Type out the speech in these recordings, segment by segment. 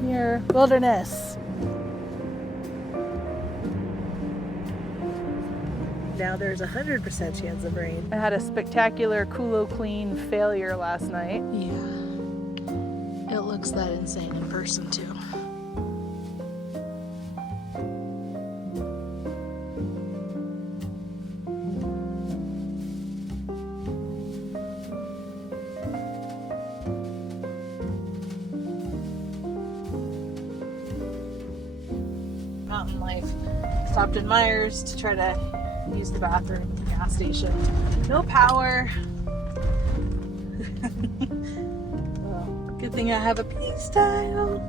near Wilderness. Now there's 100% chance of rain. I had a spectacular Kulo Clean failure last night. Yeah, it looks that insane in person too. Mountain life. Stopped in Myers to try to use the bathroom at the gas station. No power. Well, good thing I have a pee style.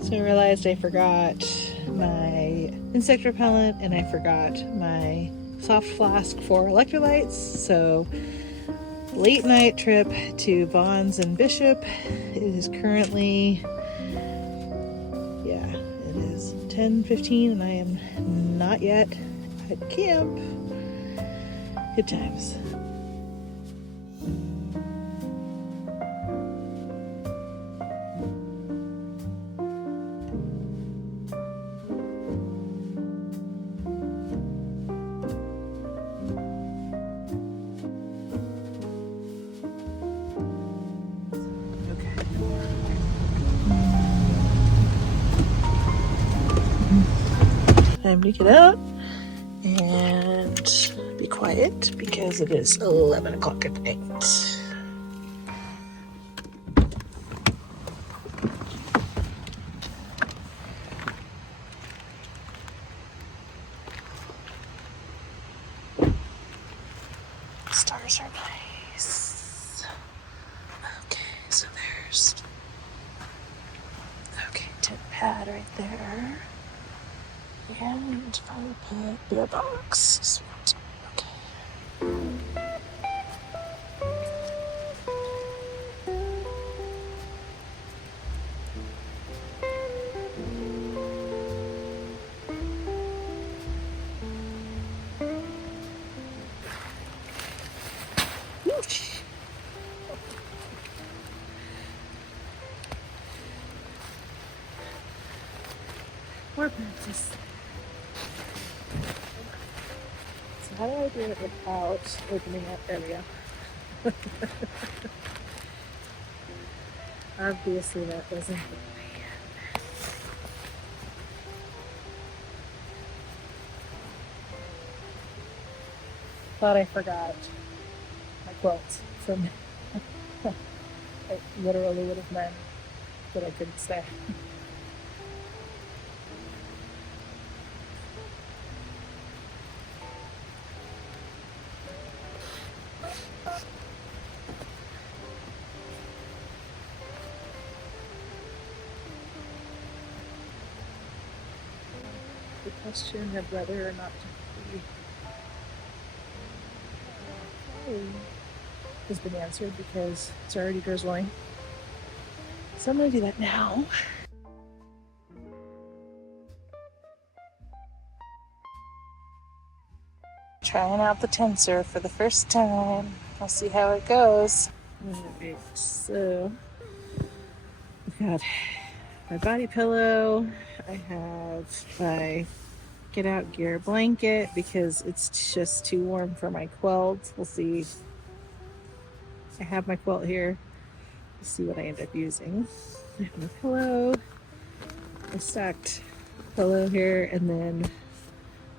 So I realized I forgot my insect repellent and I forgot my soft flask for electrolytes. So late night trip to Vaughn's and Bishop. It is currently, it is 10:15 and I am not yet at camp. Good times. Time to get out and be quiet because it is 11 o'clock at night. Stars are nice. Okay, so there's tent pad right there. And fire pit, beer box. Sweet. Okay. Whoosh. More practice. So how do I do it without opening up? There we go. Obviously that doesn't work. Thought I forgot my quilt from it literally would have meant that I couldn't stay. The question of whether or not to be has been answered because it's already drizzling. So I'm gonna do that now. Trying out the tensor for the first time. I'll see how it goes. Alright, so I've got my body pillow. I have my get out gear blanket because it's just too warm for my quilt. We'll see. I have my quilt here. We'll see what I end up using. I have my pillow, a stacked pillow here, and then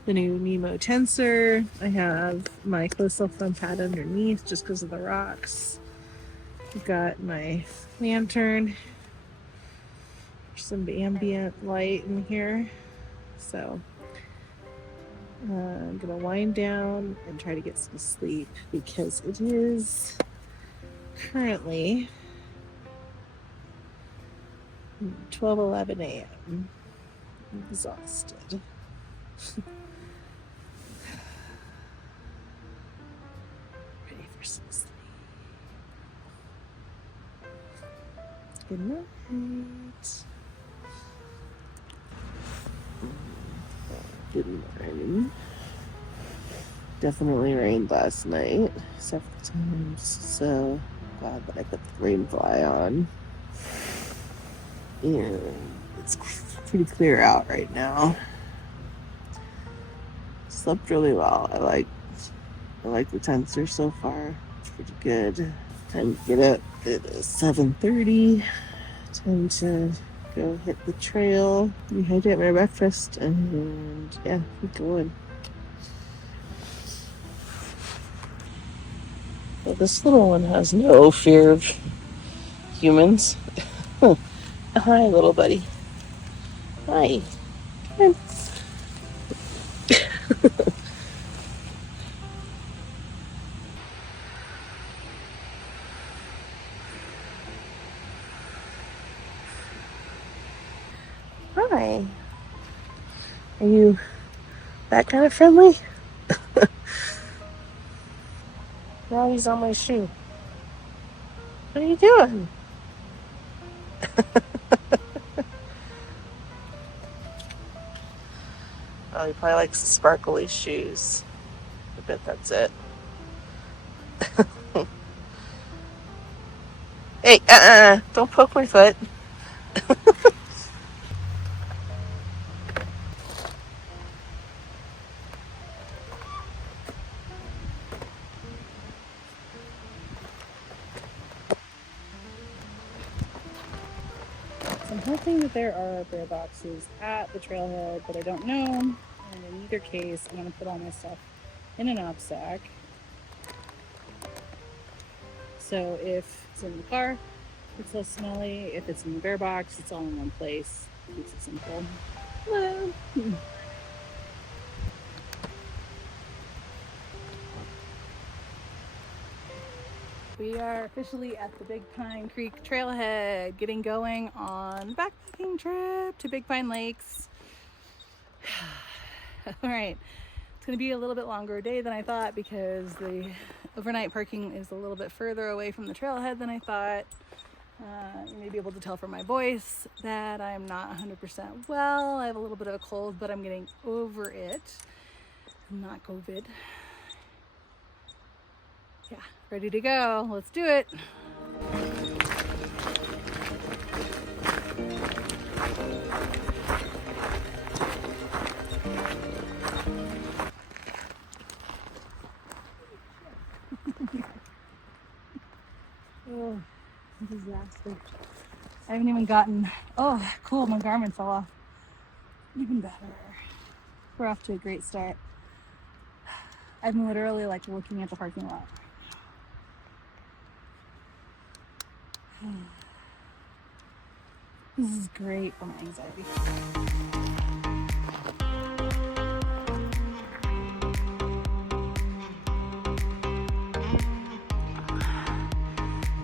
the new Nemo tensor. I have my close self foam pad underneath just because of the rocks. I've got my lantern, some ambient light in here. So I'm gonna wind down and try to get some sleep because it is currently 12:11 a.m. I'm exhausted. Ready for some sleep. Good night. Good morning. Definitely rained last night several times, so glad that I put the rain fly on. And it's pretty clear out right now. Slept really well. I like the tensor so far. It's pretty good. Time to get up. It is 7:30. Time to go hit the trail, rehydrate my breakfast, and yeah, keep going. Well, this little one has no fear of humans. Hi, little buddy. Hi. Come on. Hi. Are you that kind of friendly? Now he's on my shoe. What are you doing? Oh, he probably likes the sparkly shoes. I bet that's it. Hey, don't poke my foot. So I'm hoping that there are bear boxes at the trailhead, but I don't know. And in either case, I'm going to put all my stuff in a knapsack. So if it's in the car, it's less smelly. If it's in the bear box, it's all in one place. Keeps it simple. Hello. We are officially at the Big Pine Creek trailhead, getting going on the backpacking trip to Big Pine Lakes. All right, it's going to be a little bit longer day than I thought because the overnight parking is a little bit further away from the trailhead than I thought. You may be able to tell from my voice that I'm not 100% well. I have a little bit of a cold, but I'm getting over it. Not COVID. Yeah, ready to go. Let's do it. Oh, disaster. I haven't even gotten, oh, cool, my garments all off. Even better. We're off to a great start. I'm literally like looking at the parking lot. This is great for my anxiety.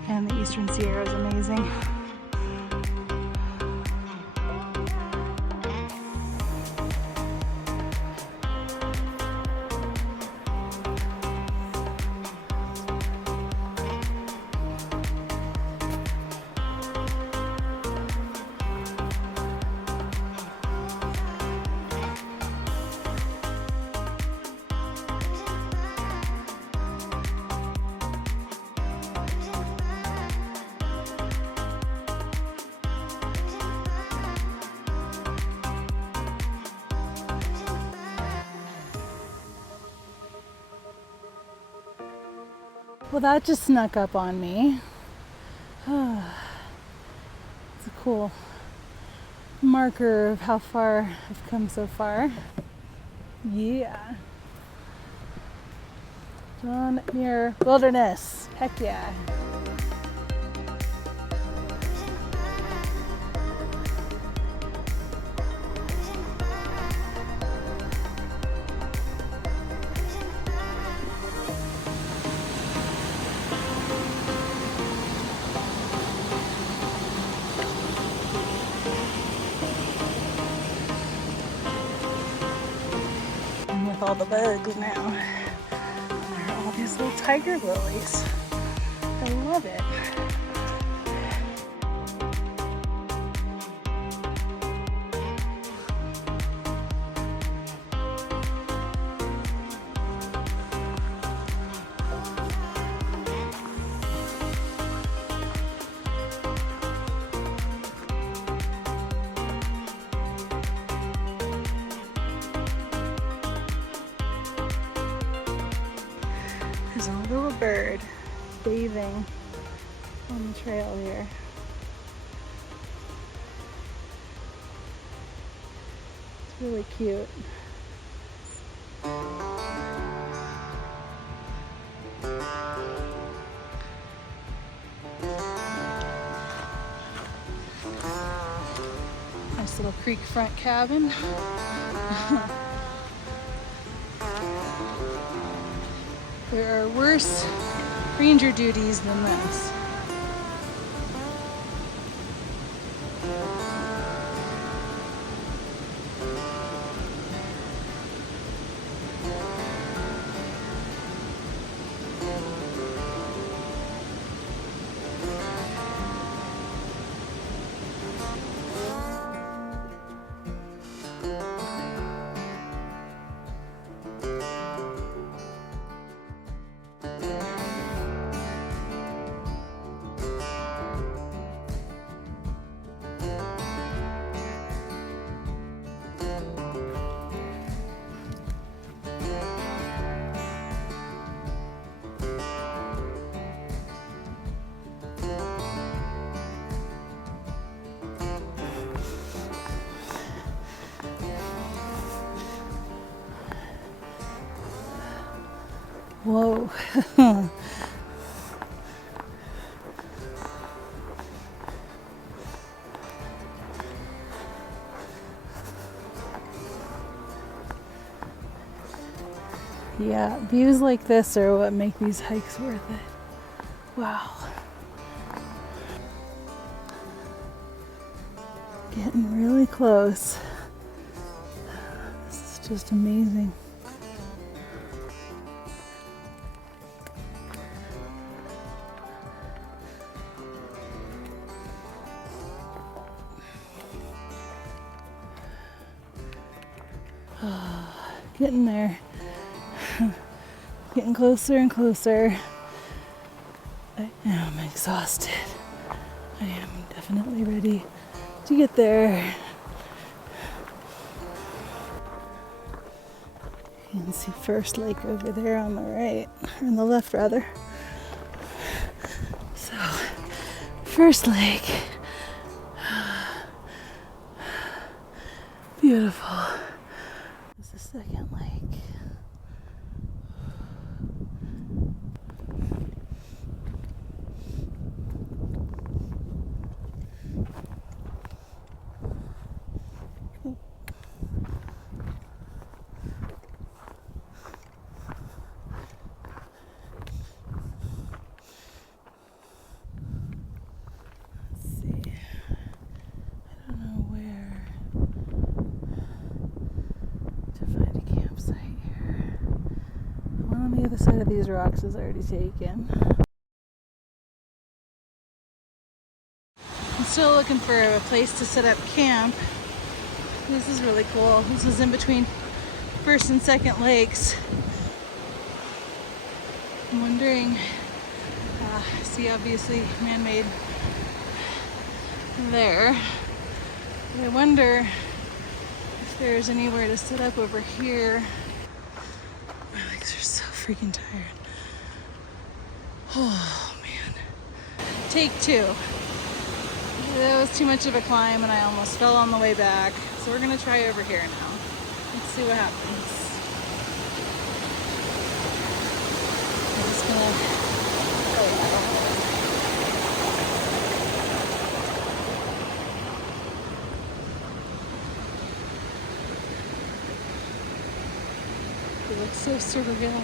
And the Eastern Sierra is amazing. Well, that just snuck up on me. It's a cool marker of how far I've come so far. Yeah. John Muir Wilderness. Heck yeah. with all the bugs now. There are all these little tiger lilies. I love it. There's a little bird bathing on the trail here. It's really cute. Nice little creek front cabin. There are worse ranger duties than this. Whoa. Yeah, views like this are what make these hikes worth it. Wow. Getting really close. This is just amazing. Getting there. Getting closer and closer. I am exhausted. I am definitely ready to get there. You can see First Lake over there on the right, or on the left rather. So, First Lake. Beautiful. This is the second lake. The side of these rocks is already taken. I'm still looking for a place to set up camp. This is really cool. This is in between First and Second Lakes. I'm wondering, see, obviously man-made there. But I wonder if there's anywhere to set up over here. My legs are so freaking tired. Oh man. Take two. That was too much of a climb and I almost fell on the way back. So we're gonna try over here now. Let's see what happens. I'm just gonna it looks so super good.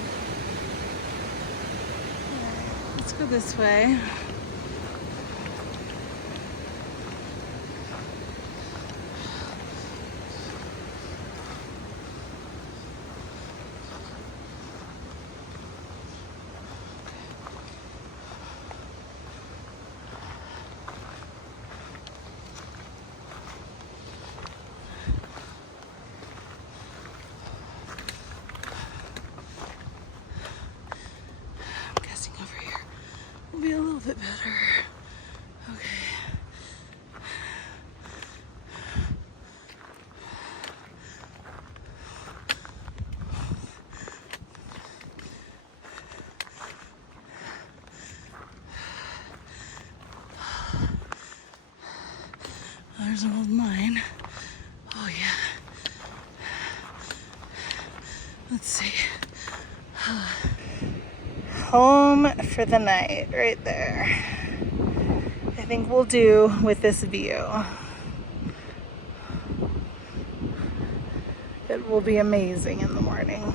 Let's go this way. Let's see. Home for the night, right there. I think we'll do with this view. It will be amazing in the morning.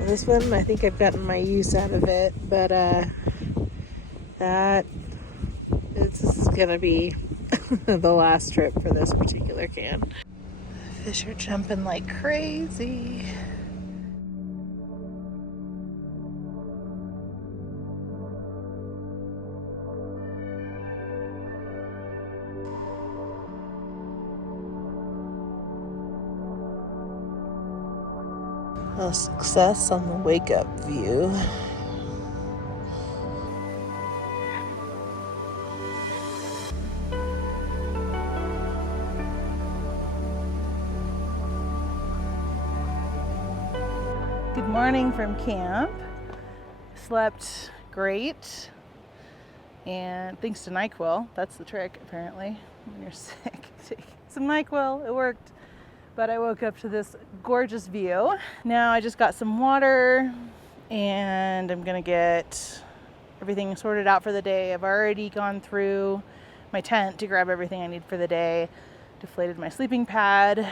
This one, I think I've gotten my use out of it, but this is gonna be the last trip for this particular can. Fish are jumping like crazy. A success on the wake up view. Good morning from camp. Slept great, and thanks to NyQuil. That's the trick, apparently. When you're sick, take some NyQuil. It worked. But I woke up to this gorgeous view. Now I just got some water, and I'm gonna get everything sorted out for the day. I've already gone through my tent to grab everything I need for the day. Deflated my sleeping pad.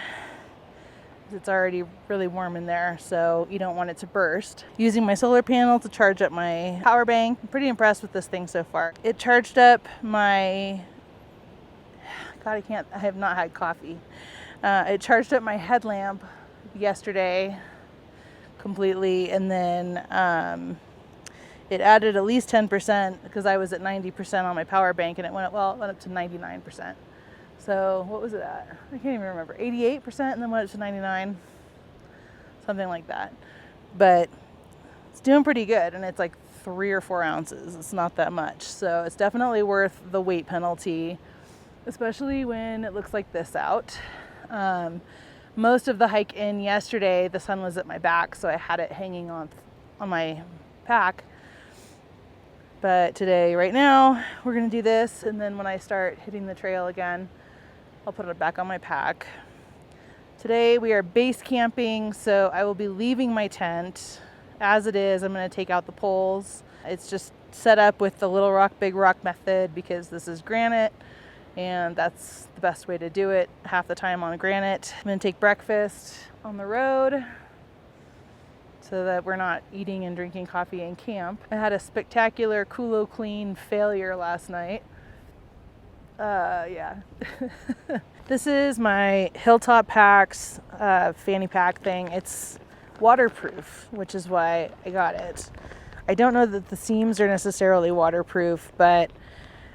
It's already really warm in there, so you don't want it to burst. Using my solar panel to charge up my power bank. I'm pretty impressed with this thing so far. It charged up my, God, I have not had coffee. It charged up my headlamp yesterday completely, and then it added at least 10% because I was at 90% on my power bank, and it went up to 99%. So what was it at? I can't even remember. 88%, and then went up to 99, something like that. But it's doing pretty good, and it's like 3 or 4 ounces. It's not that much, so it's definitely worth the weight penalty, especially when it looks like this out. Most of the hike in yesterday, the sun was at my back, so I had it hanging on my pack. But today, right now, we're gonna do this, and then when I start hitting the trail again, I'll put it back on my pack. Today we are base camping, so I will be leaving my tent as it is. I'm gonna take out the poles. It's just set up with the little rock, big rock method because this is granite, and that's the best way to do it half the time on granite. I'm gonna take breakfast on the road so that we're not eating and drinking coffee in camp. I had a spectacular Kulo Clean failure last night. Yeah. This is my Hilltop Packs fanny pack thing. It's waterproof, which is why I got it. I don't know that the seams are necessarily waterproof, but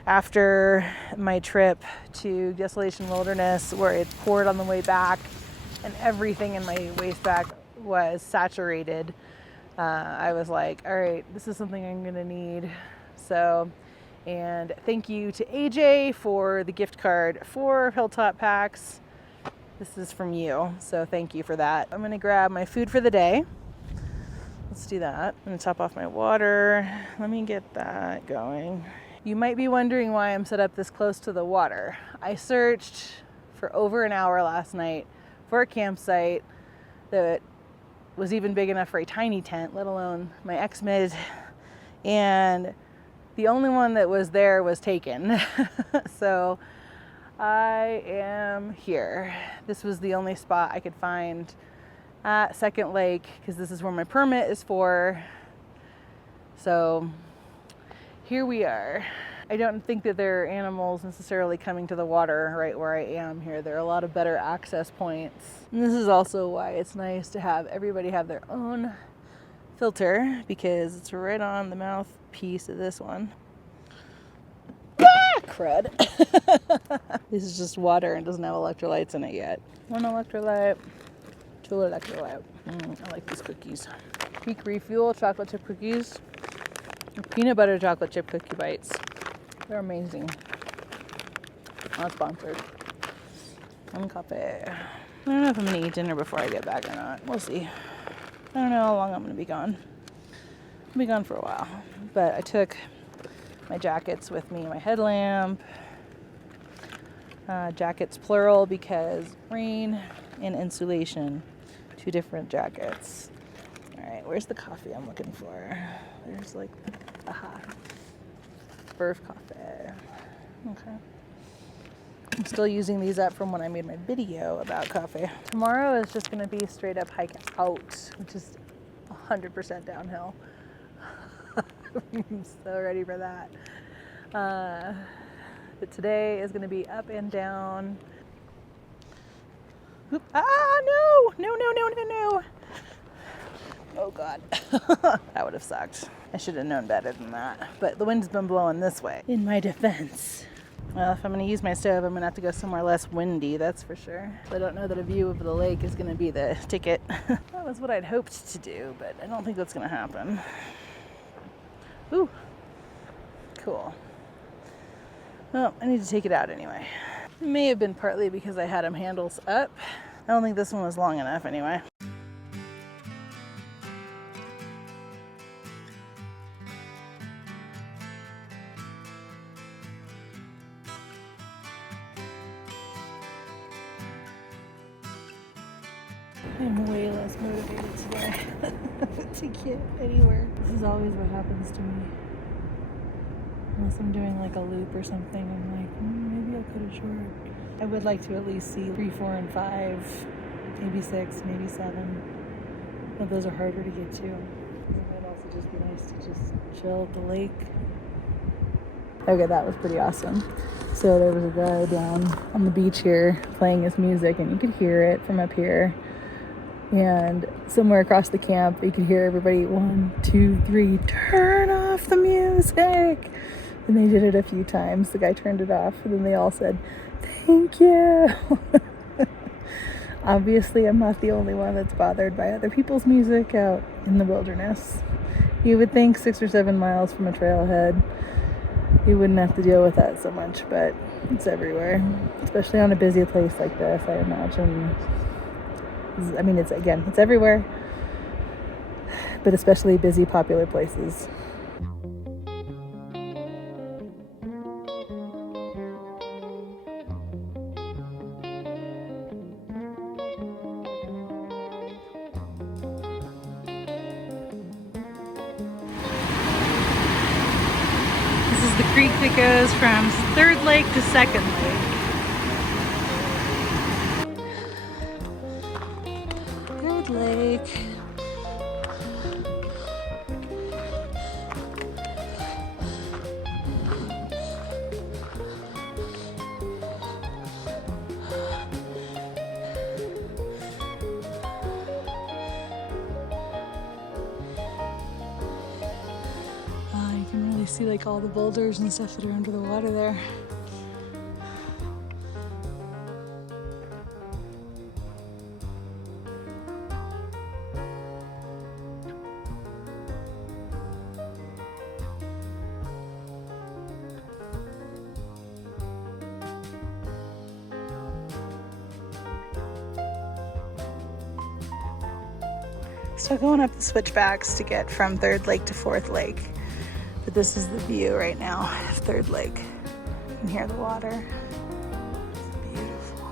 after my trip to Desolation Wilderness, where it poured on the way back and everything in my waist bag was saturated, I was like, all right, this is something I'm gonna need. So, and thank you to AJ for the gift card for Hilltop Packs. This is from you, so thank you for that. I'm gonna grab my food for the day. Let's do that. I'm gonna top off my water. Let me get that going. You might be wondering why I'm set up this close to the water. I searched for over an hour last night for a campsite that was even big enough for a tiny tent, let alone my X-Mid, and the only one that was there was taken. So I am here. This was the only spot I could find at Second Lake because this is where my permit is for. So here we are. I don't think that there are animals necessarily coming to the water right where I am here. There are a lot of better access points. And this is also why it's nice to have everybody have their own filter, because it's right on the mouthpiece of this one. Ah, crud. This is just water and doesn't have electrolytes in it yet. 1 electrolyte, 2 electrolyte. I like these cookies. Peak Refuel chocolate chip cookies. Peanut butter chocolate chip cookie bites. They're amazing. Not sponsored. Coffee. I don't know if I'm gonna eat dinner before I get back or not. We'll see. I don't know how long I'm gonna be gone. I'll be gone for a while. But I took my jackets with me, my headlamp. Jackets plural because rain and insulation. 2 different jackets. Alright, where's the coffee I'm looking for? There's like, aha. Burf coffee. Okay. I'm still using these up from when I made my video about coffee. Tomorrow is just gonna be straight up hike out, which is 100% downhill. I'm so ready for that. But today is gonna be up and down. Oop. Ah, no! No, no, no, no, no! Oh God, that would have sucked. I should have known better than that. But the wind's been blowing this way. In my defense. Well, if I'm gonna use my stove, I'm gonna have to go somewhere less windy, that's for sure. I don't know that a view of the lake is gonna be the ticket. That was what I'd hoped to do, but I don't think that's gonna happen. Ooh, cool. Well, I need to take it out anyway. It may have been partly because I had them handles up. I don't think this one was long enough anyway. I'm way less motivated today to get anywhere. This is always what happens to me. Unless I'm doing like a loop or something, I'm like, maybe I'll cut it short. I would like to at least see 3, 4, and 5, maybe 6, maybe 7. But those are harder to get to. It might also just be nice to just chill at the lake. Okay, that was pretty awesome. So there was a guy down on the beach here playing his music, and you could hear it from up here. And somewhere across the camp, you could hear everybody, 1, 2, 3, turn off the music. And they did it a few times. The guy turned it off, and then they all said, thank you. Obviously, I'm not the only one that's bothered by other people's music out in the wilderness. You would think 6 or 7 miles from a trailhead, you wouldn't have to deal with that so much, but it's everywhere. Especially on a busy place like this, I imagine. I mean, it's everywhere, but especially busy, popular places. This is the creek that goes from 3rd Lake to 2nd Lake. Lake. You can really see like all the boulders and stuff that are under the water there. Still going up the switchbacks to get from 3rd Lake to 4th Lake. But this is the view right now of 3rd Lake. You can hear the water. It's beautiful.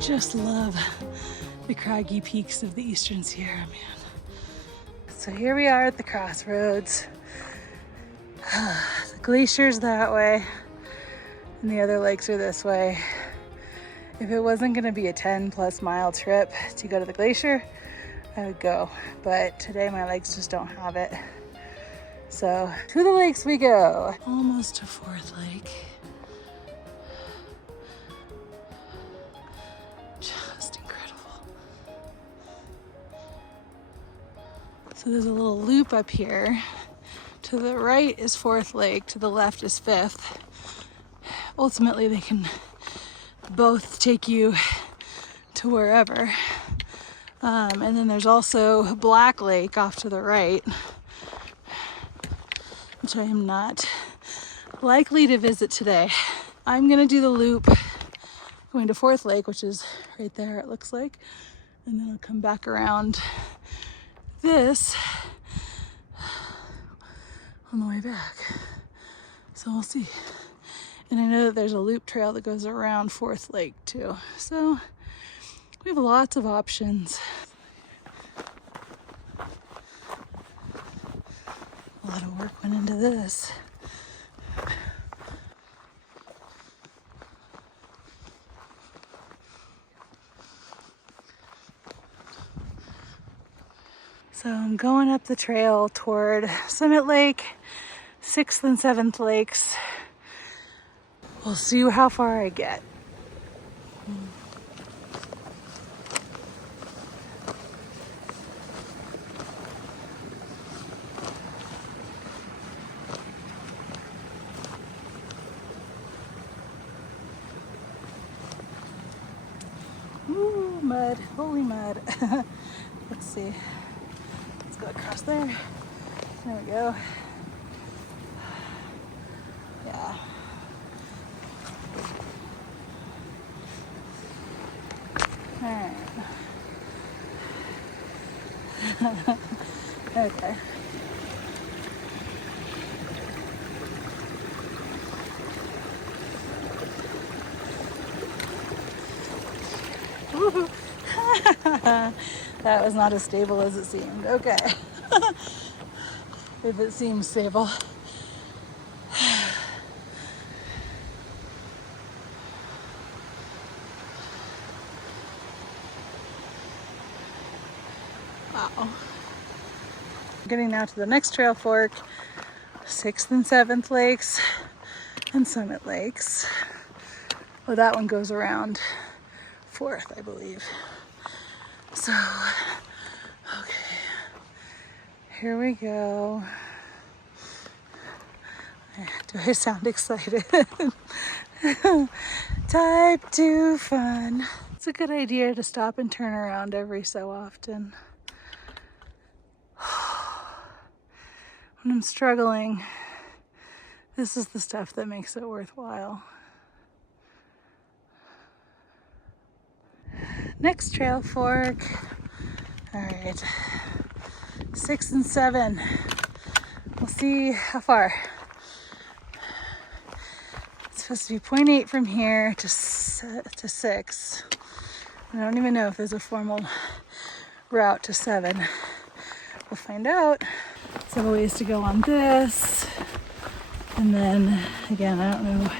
Just love the craggy peaks of the Eastern Sierra, man. So here we are at the crossroads. The glacier's that way, and the other lakes are this way. If it wasn't gonna be a 10+ mile trip to go to the glacier, I would go. But today my legs just don't have it. So to the lakes we go. Almost to Fourth Lake. Just incredible. So there's a little loop up here. To the right is Fourth Lake, to the left is Fifth. Ultimately, they can both take you to wherever. And then there's also Black Lake off to the right, which I am not likely to visit today. I'm gonna do the loop going to Fourth Lake, which is right there, it looks like. And then I'll come back around this on the way back. So we'll see. And I know that there's a loop trail that goes around Fourth Lake too. So we have lots of options. A lot of work went into this. So I'm going up the trail toward Summit Lake, 6th and 7th Lakes. We'll see how far I get. Ooh, mud, holy mud. Let's see. Let's go across there. There we go. Yeah. All right. Okay. That was not as stable as it seemed. Okay. If it seems stable. Wow. Getting now to the next trail fork, 6th and 7th Lakes and Summit Lakes. Well, that one goes around 4th, I believe. So, okay, here we go. Do I sound excited? Type 2 fun. It's a good idea to stop and turn around every so often. When I'm struggling, this is the stuff that makes it worthwhile. Next trail fork. All right, 6 and 7. We'll see how far. It's supposed to be 0.8 from here to 6. I don't even know if there's a formal route to 7. We'll find out. Several ways to go on this. And then again, I don't know.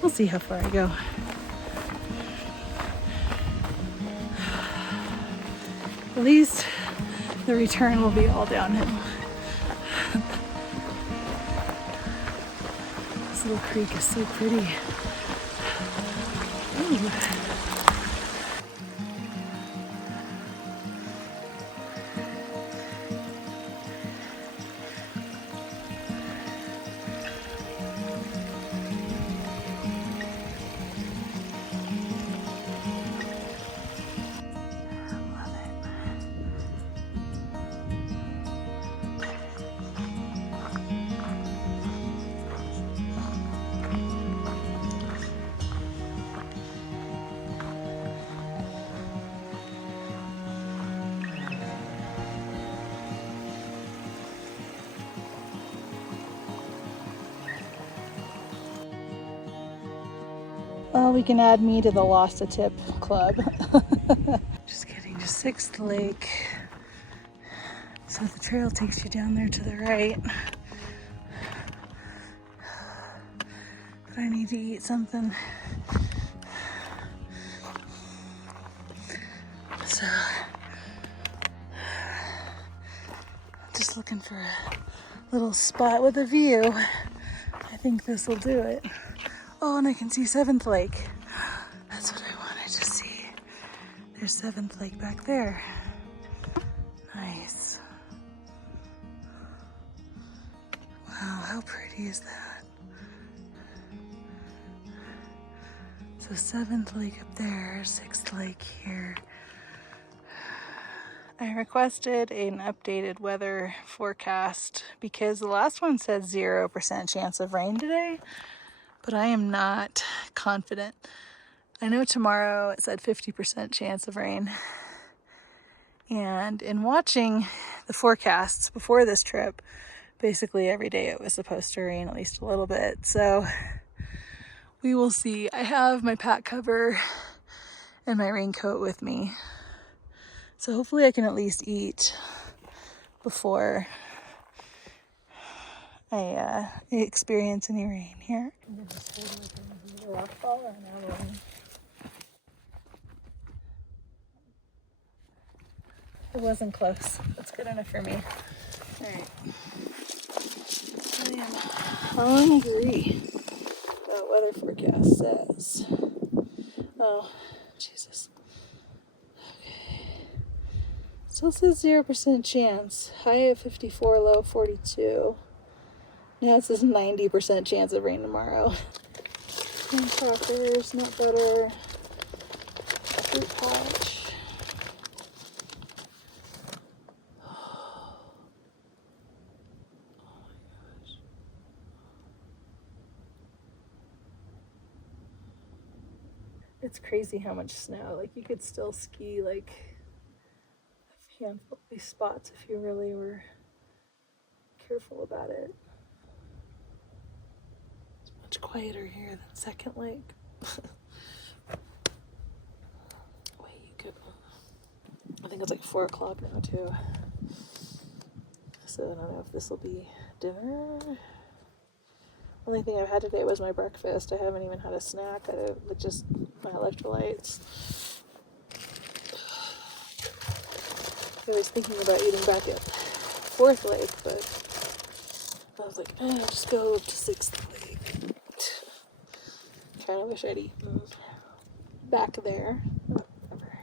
We'll see how far I go. At least the return will be all downhill. This little creek is so pretty. Ooh. Well, we can add me to the Lost a Tip club. Just kidding. 6th Lake. So the trail takes you down there to the right. But I need to eat something. So, just looking for a little spot with a view. I think this will do it. Oh, and I can see 7th Lake. That's what I wanted to see. There's 7th Lake back there. Nice. Wow, how pretty is that? So 7th Lake up there, 6th Lake here. I requested an updated weather forecast because the last one said 0% chance of rain today, but I am not confident. I know tomorrow it said 50% chance of rain. And in watching the forecasts before this trip, basically every day it was supposed to rain at least a little bit. So we will see. I have my pack cover and my raincoat with me. So hopefully I can at least eat before I experience any rain here. I'm gonna just hold it like a rock ball or an avalanche. It wasn't close. That's good enough for me. All right. I am hungry. The weather forecast says. Oh, Jesus. Okay. Still says 0% chance. High of 54, low of 42. Now it says 90% chance of rain tomorrow. And crackers, nut butter, fruit punch. It's crazy how much snow. Like, you could still ski like a handful of these spots if you really were careful about it. It's much quieter here than Second Lake. Way you go. I think it's like 4 o'clock now too. So I don't know if this will be dinner. Only thing I've had today was my breakfast. I haven't even had a snack. With just my electrolytes. I was thinking about eating back at 4th Lake, but I was like, I'll just go up to 6th Lake. Kind of wish I'd eaten back there. Whatever.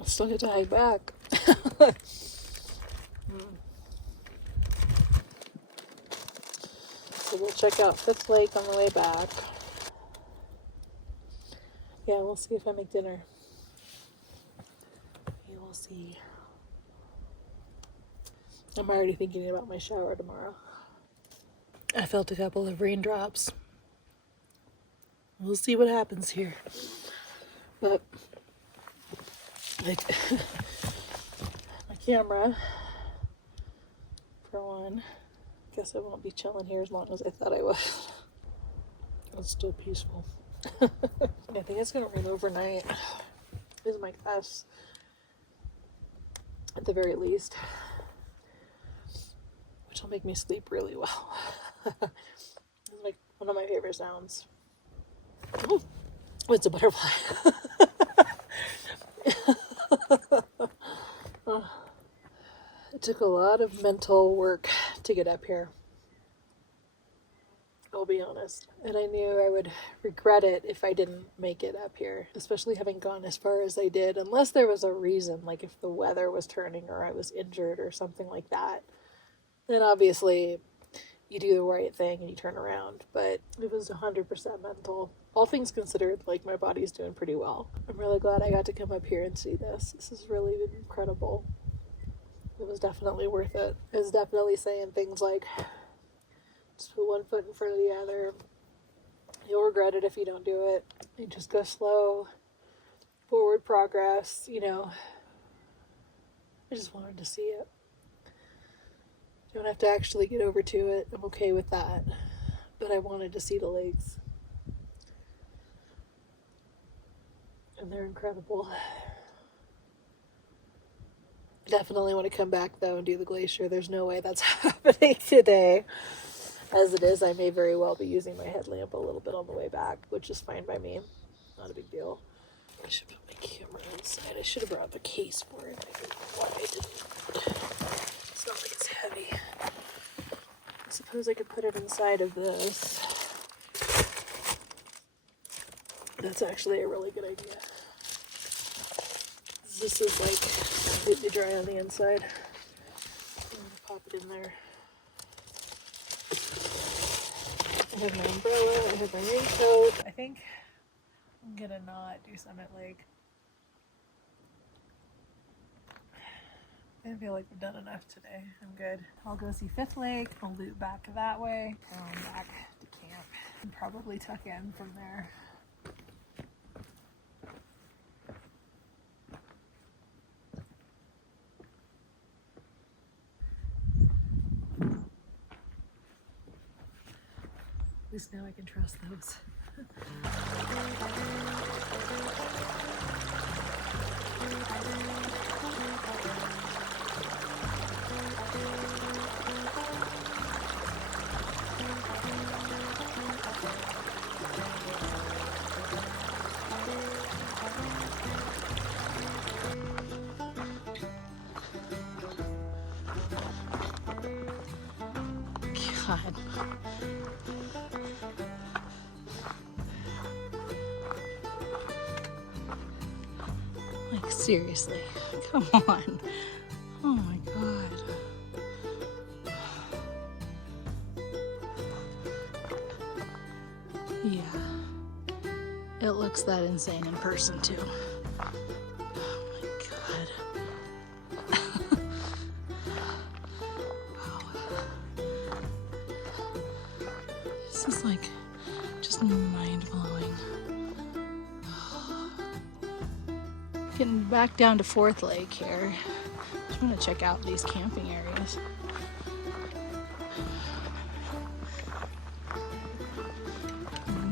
I still get to hike back. So we'll check out 5th Lake on the way back. Yeah, we'll see if I make dinner. We will see. I'm already thinking about my shower tomorrow. I felt a couple of raindrops. We'll see what happens here. But my camera, for one, guess I won't be chilling here as long as I thought I was. It's still peaceful. I think it's gonna rain overnight. Is my guess, at the very least, which will make me sleep really well. It's like one of my favorite sounds. Oh, it's a butterfly. It took a lot of mental work to get up here, I'll be honest. And I knew I would regret it if I didn't make it up here, especially having gone as far as I did, unless there was a reason, like if the weather was turning or I was injured or something like that. Then obviously you do the right thing and you turn around. But it was 100% mental. All things considered, like, my body's doing pretty well. I'm really glad I got to come up here and see this. This has really been incredible. It was definitely worth it. It was definitely saying things like, just put one foot in front of the other. You'll regret it if you don't do it. You just go slow. Forward progress, you know. I just wanted to see it. You don't have to actually get over to it. I'm okay with that. But I wanted to see the lakes. and they're incredible. Definitely want to come back though and do the glacier. There's no way that's happening today. As it is, I may very well be using my headlamp a little bit on the way back, which is fine by me. Not a big deal. I should put my camera inside. I should have brought the case for it. I don't know why I didn't. It's not like it's heavy. I suppose I could put it inside of this. That's actually a really good idea. This is like completely dry on the inside. I'm gonna pop it in there. I have my umbrella, I have my raincoat. I think I'm gonna not do Summit Lake. I feel like we've done enough today. I'm good. I'll go see Fifth Lake. I'll loop back that way. Back to camp. And probably tuck in from there. At least now I can trust those. God. Like, seriously, come on. Oh my God. Yeah, it looks that insane in person too. Oh my God. Wow. This is like just mind-blowing. Getting back down to Fourth Lake here. Just want to check out these camping areas.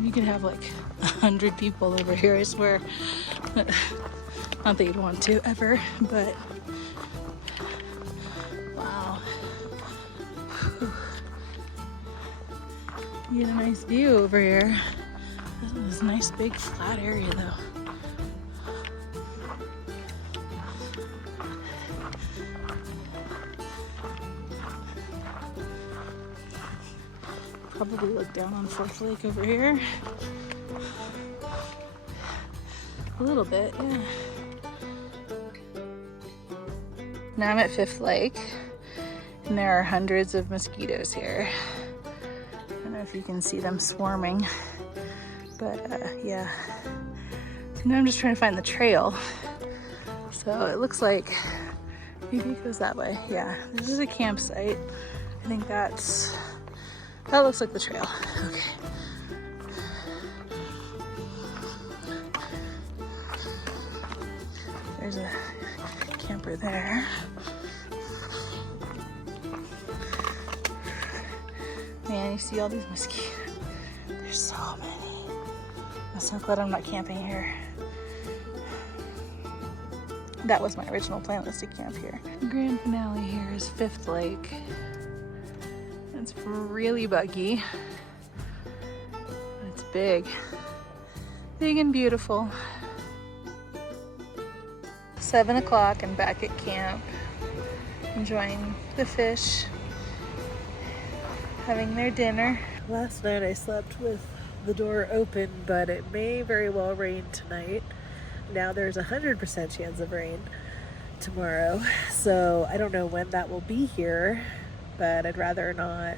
You could have like 100 people over here, I swear. Not that you'd want to ever, but wow. You get a nice view over here. This is a nice big flat area though. Probably look down on Fourth Lake over here. A little bit, yeah. Now I'm at Fifth Lake, and there are hundreds of mosquitoes here. I don't know if you can see them swarming, but yeah. So now I'm just trying to find the trail. So it looks like maybe it goes that way. Yeah, this is a campsite. I think that looks like the trail. Okay. There's a camper there. Man, you see all these mosquitoes. There's so many. I'm so glad I'm not camping here. That was my original plan, was to camp here. The grand finale here is Fifth Lake. It's really buggy. It's big. Big and beautiful. 7 o'clock and back at camp. Enjoying the fish. Having their dinner. Last night I slept with the door open, but it may very well rain tonight. Now there's 100% chance of rain tomorrow. So I don't know when that will be here, but I'd rather not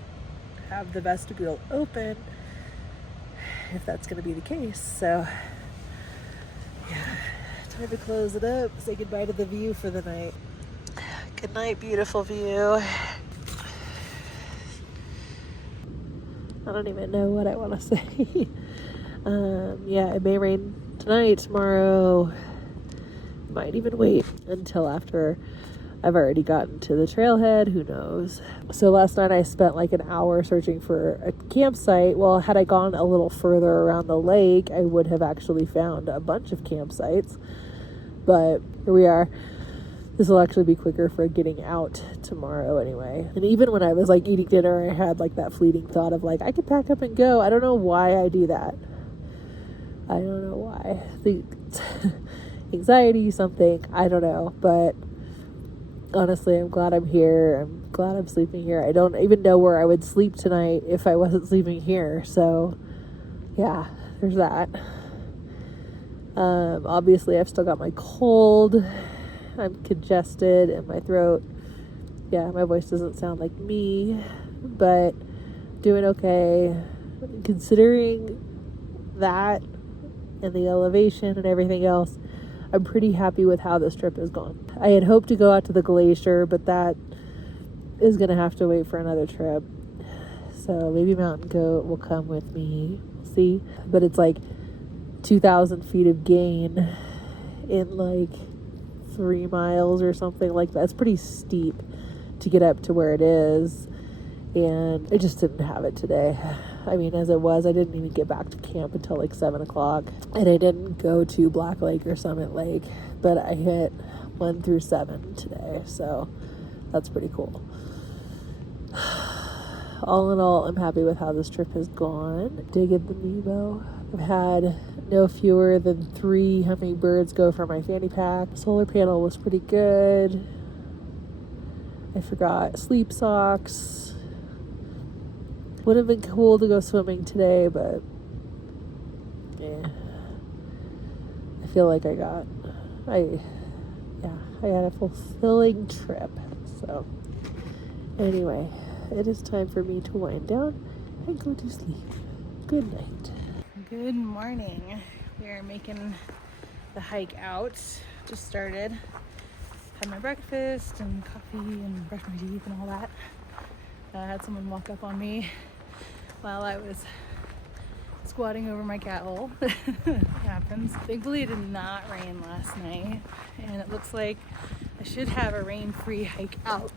have the vestibule open if that's going to be the case. So yeah, time to close it up, say goodbye to the view for the night. Good night, beautiful view. I don't even know what I want to say. Yeah, it may rain tonight, tomorrow. Might even wait until after I've already gotten to the trailhead, who knows. So last night I spent like an hour searching for a campsite. Well, had I gone a little further around the lake, I would have actually found a bunch of campsites. But here we are. This will actually be quicker for getting out tomorrow anyway. And even when I was like eating dinner, I had like that fleeting thought of like, I could pack up and go. I don't know why I do that. I don't know why. The anxiety, something, I don't know. But honestly, I'm glad I'm here. I'm glad I'm sleeping here. I don't even know where I would sleep tonight if I wasn't sleeping here. So yeah, there's that. Obviously I've still got my cold. I'm congested in my throat. Yeah, my voice doesn't sound like me, but doing okay. Considering that and the elevation and everything else, I'm pretty happy with how this trip has gone. I had hoped to go out to the glacier, but that is going to have to wait for another trip. So maybe Mountain Goat will come with me. We'll see. But it's like 2,000 feet of gain in like 3 miles or something like that. It's pretty steep to get up to where it is. And I just didn't have it today. I mean, as it was, I didn't even get back to camp until like 7 o'clock. And I didn't go to Black Lake or Summit Lake, but I hit 1 through 7 today. So that's pretty cool. All in all, I'm happy with how this trip has gone. Digging the Mebo. I've had no fewer than 3 hummingbirds go for my fanny pack. Solar panel was pretty good. I forgot sleep socks. Would have been cool to go swimming today, but yeah. I feel like I had a fulfilling trip. So anyway, it is time for me to wind down and go to sleep. Good night. Good morning. We are making the hike out. Just started. Had my breakfast and coffee and brushed my teeth and all that. I had someone walk up on me while I was squatting over my cat hole. It happens. Thankfully it did not rain last night, and it looks like I should have a rain-free hike out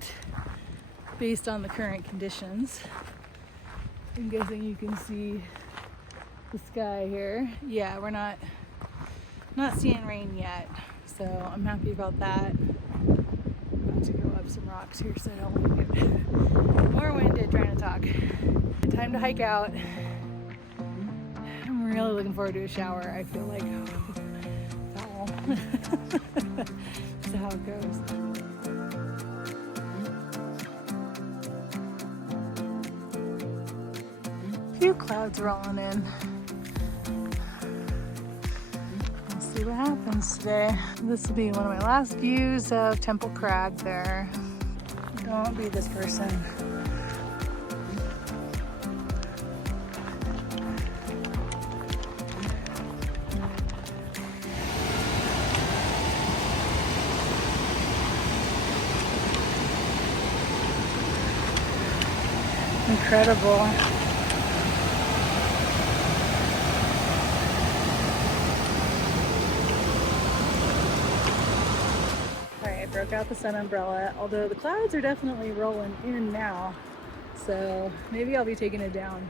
based on the current conditions. I'm guessing you can see the sky here. Yeah, we're not seeing rain yet, so I'm happy about that. I'm about to go up some rocks here so I don't get more winded trying to talk. Time to hike out. I'm really looking forward to a shower. I feel like foul. That's how it goes. A few clouds rolling in. We'll see what happens today. This will be one of my last views of Temple Crag there. Don't be this person. Incredible. Alright, I broke out the sun umbrella, although the clouds are definitely rolling in now, so maybe I'll be taking it down.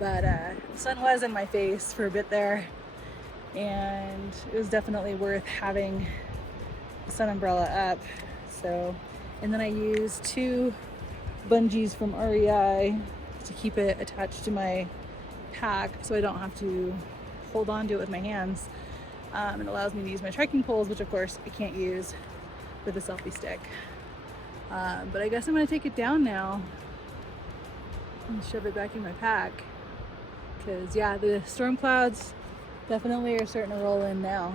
But the sun was in my face for a bit there, and it was definitely worth having the sun umbrella up. So, and then I used 2 bungees from REI to keep it attached to my pack so I don't have to hold on to it with my hands. It allows me to use my trekking poles, which of course I can't use with a selfie stick. But I guess I'm gonna take it down now and shove it back in my pack, because yeah, the storm clouds definitely are starting to roll in now.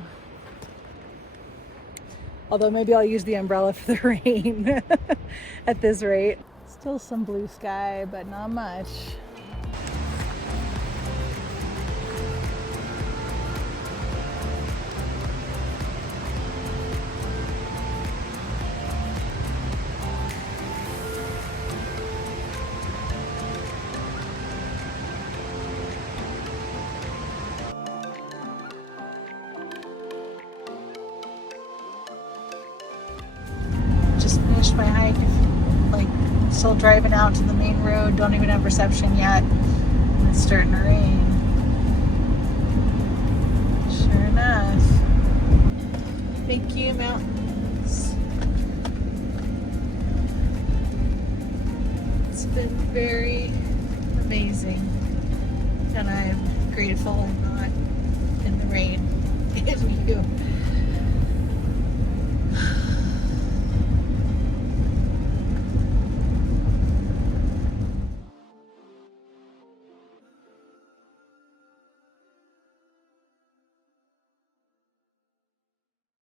Although maybe I'll use the umbrella for the rain at this rate. Still some blue sky, but not much. outside, like still driving out to the main road, don't even have reception yet, and it's starting to rain. Sure enough. Thank you, mountains. It's been very amazing, and I'm grateful I'm not